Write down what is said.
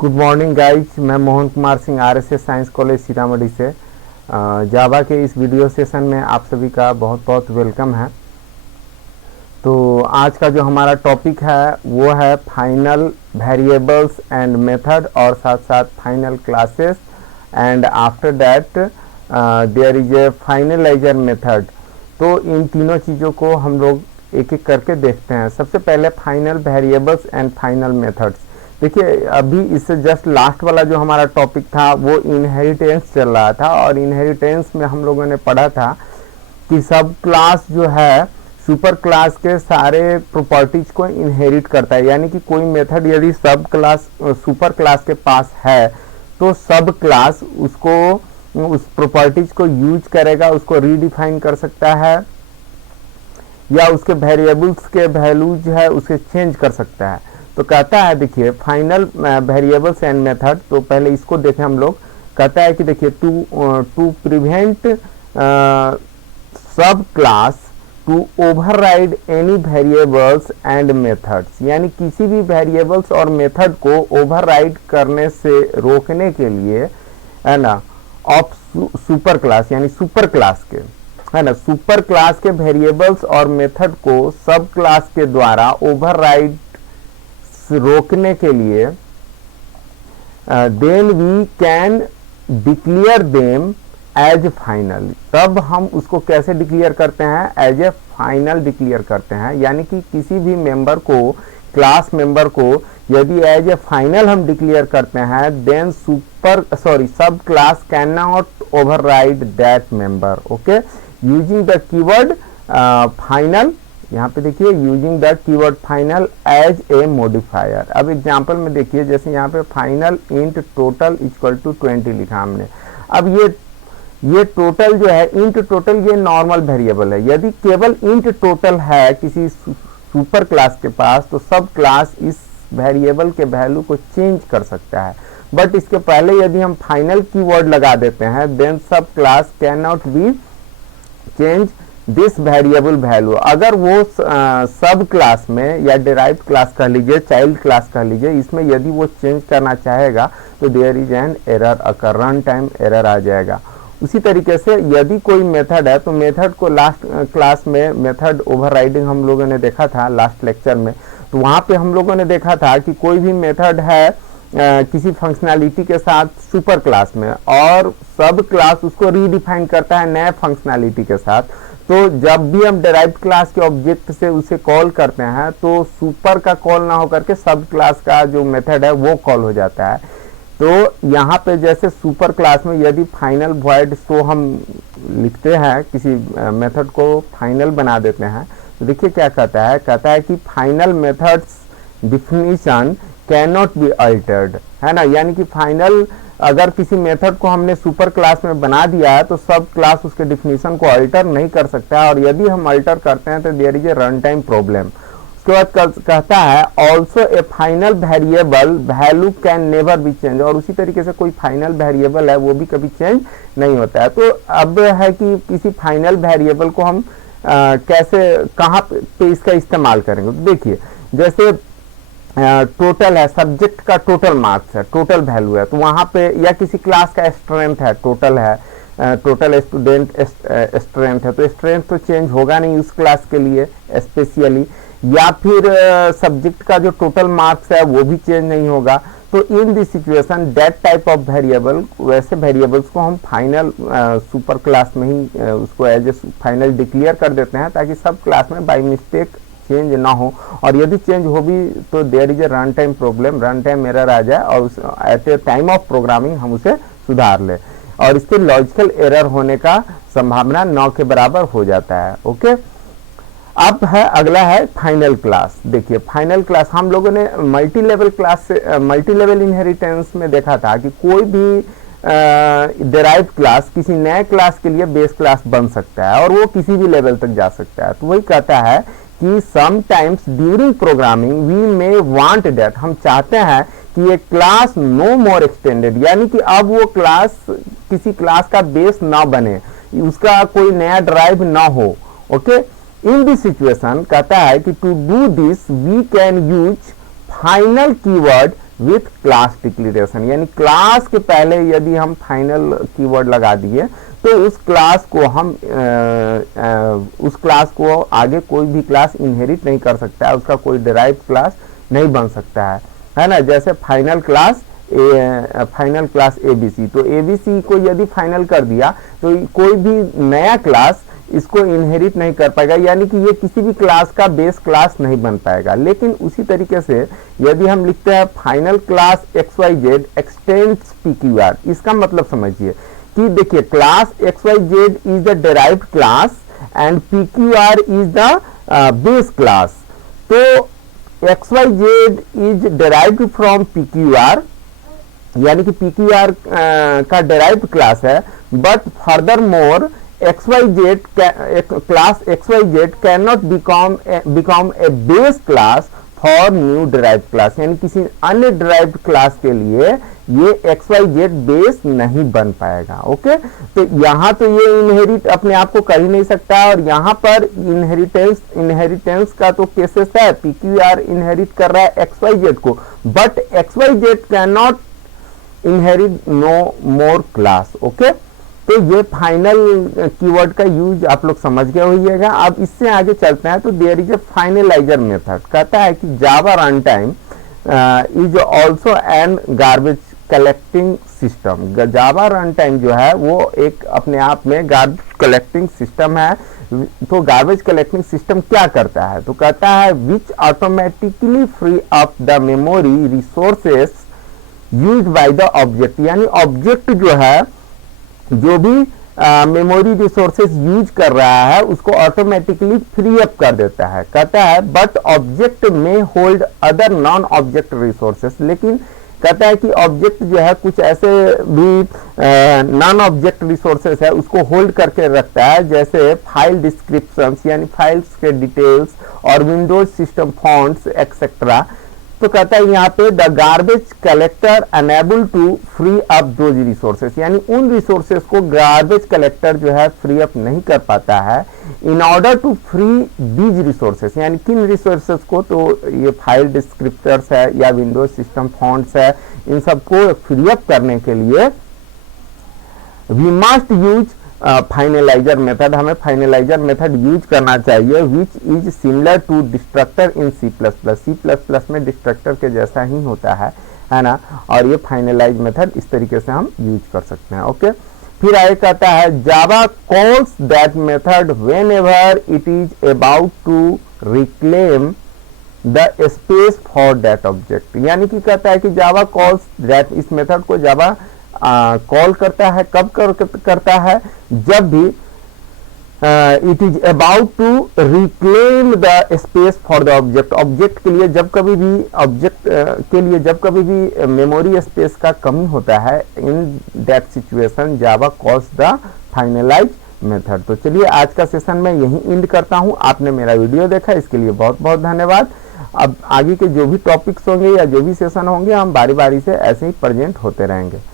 Good morning guys, मैं Mohan Kumar Singh RSS science college Sitamarhi से जावा के इस वीडियो सेशन में आप सभी का बहुत बहुत वेलकम है। तो आज का जो हमारा टॉपिक है वो है फाइनल वेरिएबल्स एंड मेथड और साथ साथ final classes and after that there is a finalizer method. तो इन तीनों चीज़ों को हम लोग एक एक करके देखते हैं। सबसे पहले final variables and final methods. देखिए, अभी इससे जस्ट लास्ट वाला जो हमारा टॉपिक था वो इनहेरिटेंस चल रहा था और इनहेरिटेंस में हम लोगों ने पढ़ा था कि सब क्लास जो है सुपर क्लास के सारे प्रॉपर्टीज को इनहेरिट करता है। यानी कि कोई मेथड यदि सब क्लास सुपर क्लास के पास है तो सब क्लास उसको उस प्रॉपर्टीज को यूज करेगा, उसको रीडिफाइन कर सकता है या उसके वेरिएबल्स के वैल्यू जो है उसे चेंज कर सकता है। तो कहता है, देखिए फाइनल वेरिएबल्स एंड मेथड। तो पहले इसको देखें हम लोग। कहता है कि देखिए to prevent sub class to override any variables and methods, यानी किसी भी वेरिएबल्स और मेथड को ओवरराइड करने से रोकने के लिए, है ना, ऑफ सुपर क्लास यानी सुपर क्लास के, है ना, सुपर क्लास के वेरिएबल्स और मेथड को सब क्लास के द्वारा ओवरराइड रोकने के लिए then we can declare them as final. तब हम उसको कैसे डिक्लेयर करते हैं? एज ए फाइनल डिक्लेयर करते हैं। यानी कि किसी भी मेंबर को, क्लास मेंबर को यदि एज ए फाइनल हम डिक्लेयर करते हैं then sub class can not override that member. Okay, using the keyword final. यहाँ पे देखिए using the keyword final as a modifier. अब एग्जांपल में देखिए, जैसे यहाँ पे final int total equal to 20 लिखा हमने। अब ये टोटल जो है, इंट टोटल, ये नॉर्मल वेरिएबल है। यदि केवल इंट टोटल है किसी सुपर क्लास के पास तो सब क्लास इस वेरिएबल के वैल्यू को चेंज कर सकता है। बट इसके पहले यदि हम फाइनल कीवर्ड लगा देते हैं then sub class can not be change this variable value. अगर वो सब क्लास में या डिराइव्ड क्लास कह लीजिए, चाइल्ड क्लास कह लीजिए, इसमें यदि वो चेंज करना चाहेगा तो there is an error occur, run time error आ जाएगा। उसी तरीके से यदि कोई मेथड है तो मेथड को लास्ट क्लास में मेथड ओवरराइडिंग हम लोगों ने देखा था लास्ट लेक्चर में। तो वहाँ पे हम लोगों ने देखा था कि कोई भी मेथड है किसी फंक्शनैलिटी के साथ सुपर क्लास में और सब क्लास उसको रीडिफाइन करता है नए फंक्शनैलिटी के साथ। तो जब भी हम डिराइव्ड क्लास के ऑब्जेक्ट से उसे कॉल करते हैं तो सुपर का कॉल ना होकर के सब क्लास का जो मेथड है वो कॉल हो जाता है। तो यहाँ पे जैसे सुपर क्लास में यदि फाइनल वॉइड शो हम लिखते हैं, किसी मेथड को फाइनल बना देते हैं, तो देखिए क्या कहता है कि final methods definition can not be altered, है ना। यानी कि फाइनल, अगर किसी मेथड को हमने सुपर क्लास में बना दिया है तो सब क्लास उसके डिफिनीशन को अल्टर नहीं कर सकता है और यदि हम अल्टर करते हैं तो there is a run time problem. उसके बाद कहता है also a final variable value can never be change, और उसी तरीके से कोई फाइनल वेरिएबल है वो भी कभी चेंज नहीं होता है। तो अब है कि किसी फाइनल वेरिएबल को हम कैसे, कहाँ पे इसका इस्तेमाल करेंगे। तो देखिए, जैसे टोटल है, सब्जेक्ट का टोटल मार्क्स है, टोटल वैल्यू है, तो वहां पे, या किसी क्लास का स्ट्रेंथ है, टोटल है, टोटल स्टूडेंट स्ट्रेंथ है, तो स्ट्रेंथ तो चेंज होगा नहीं उस क्लास के लिए स्पेशली, या फिर सब्जेक्ट का जो टोटल मार्क्स है वो भी चेंज नहीं होगा। तो in this situation that type of variable, वैसे वेरिएबल्स को हम फाइनल सुपर क्लास में ही उसको एज ए फाइनल डिक्लेयर कर देते हैं ताकि सब क्लास में बाई मिस्टेक चेंज ना हो, और यदि चेंज हो भी तो there is a run time problem, run time error आ जाए और at a time of programming हम उसे सुधार ले और इसके लॉजिकल एरर होने का संभावना 9 के बराबर हो जाता है। ओके, अब है अगला है फाइनल क्लास। देखिए फाइनल क्लास हम लोगों ने मल्टी लेवल क्लास से, मल्टी लेवल इनहेरिटेंस में देखा था कि कोई भी डिराइव्ड क्लास किसी नए क्लास के लिए बेस क्लास बन सकता है और वो किसी भी लेवल तक जा सकता है। तो वही कहता है कि sometimes during programming we may want that, हम चाहते हैं कि ये क्लास नो मोर एक्सटेंडेड, यानी कि अब वो क्लास किसी क्लास का बेस ना बने, उसका कोई नया ड्राइव ना हो। ओके, इन दिस सिचुएशन कहता है कि to do this we can use final keyword with class declaration, यानी क्लास के पहले यदि हम फाइनल कीवर्ड लगा दिए तो उस क्लास को आगे कोई भी क्लास इनहेरिट नहीं कर सकता है, उसका कोई डिराइव्ड क्लास नहीं बन सकता है ना। जैसे फाइनल क्लास एबीसी, तो एबीसी को यदि फाइनल कर दिया तो कोई भी नया क्लास इसको इनहेरिट नहीं कर पाएगा, यानी कि ये किसी भी क्लास का बेस क्लास नहीं बन पाएगा। लेकिन उसी तरीके से यदि हम लिखते हैं final class XYZ x tends PQR, इसका मतलब समझिए कि देखिए class XYZ is the derived class and PQR is the base class. तो XYZ is derived from PQR, यानी कि PQR का डिराइव्ड क्लास है, but further more class XYZ cannot become a base class for new derived class, यानी किसी अन्य derived class के लिए ये XYZ बेस नहीं बन पाएगा। ओके, तो यहाँ तो ये इनहेरिट अपने आप को कर ही नहीं सकता, और यहाँ पर इनहेरिटेंस का तो केसेस है, PQR इनहेरिट कर रहा है XYZ को, but XYZ cannot inherit no more class. Okay, तो ये फाइनल कीवर्ड का यूज आप लोग समझ गए होइएगा। अब इससे आगे चलते हैं, तो there is a finalizer method, कहता है कि Java run time is also an garbage collecting system. Java run time जो है वो एक अपने आप में गार्बेज कलेक्टिंग सिस्टम है। तो गार्बेज कलेक्टिंग सिस्टम क्या करता है, तो कहता है विच automatically free up the memory resources use by the object, यानी ऑब्जेक्ट जो है जो भी मेमोरी रिसोर्सेज यूज कर रहा है उसको ऑटोमेटिकली फ्री अप कर देता है। कहता है बट ऑब्जेक्ट में hold other non object resources, लेकिन कहता है कि ऑब्जेक्ट जो है कुछ ऐसे भी नॉन ऑब्जेक्ट रिसोर्सेज है उसको होल्ड करके रखता है, जैसे फाइल डिस्क्रिप्शंस यानी फाइल्स के डिटेल्स और विंडोज सिस्टम फॉन्ट्स एक्सेट्रा। तो कहता है यहाँ पे the garbage collector unable to free up those resources, यानी उन रिसोर्सेस को गार्बेज कलेक्टर जो है फ्री अप नहीं कर पाता है। In order to free these resources, यानी किन रिसोर्सेस को, तो ये फाइल डिस्क्रिप्टर्स है या विंडोज सिस्टम फॉन्ट्स है, इन सबको फ्री अप करने के लिए we must use finalizer method, हमें फाइनलाइजर मेथड यूज करना चाहिए, which is similar to destructor in C++। में डिस्ट्रक्टर के जैसा ही होता है ना, और ये फाइनलाइज मेथड इस तरीके से हम यूज कर सकते हैं। ओके, फिर आगे कहता है Java calls that method whenever it is about to reclaim the space for that object, यानी कि कहता है कि जावा कॉल्स दैट, इस मेथड को जावा कॉल करता है, कब करता है, जब भी it is about to reclaim the space for the object, object के लिए जब कभी भी ऑब्जेक्ट के लिए जब कभी भी मेमोरी स्पेस का कमी होता है, in that situation Java calls the finalize method. तो चलिए आज का सेशन मैं यहीं एंड करता हूं। आपने मेरा वीडियो देखा, इसके लिए बहुत बहुत धन्यवाद। अब आगे के जो भी टॉपिक्स होंगे या जो भी सेशन होंगे हम बारी बारी से ऐसे ही प्रेजेंट होते रहेंगे।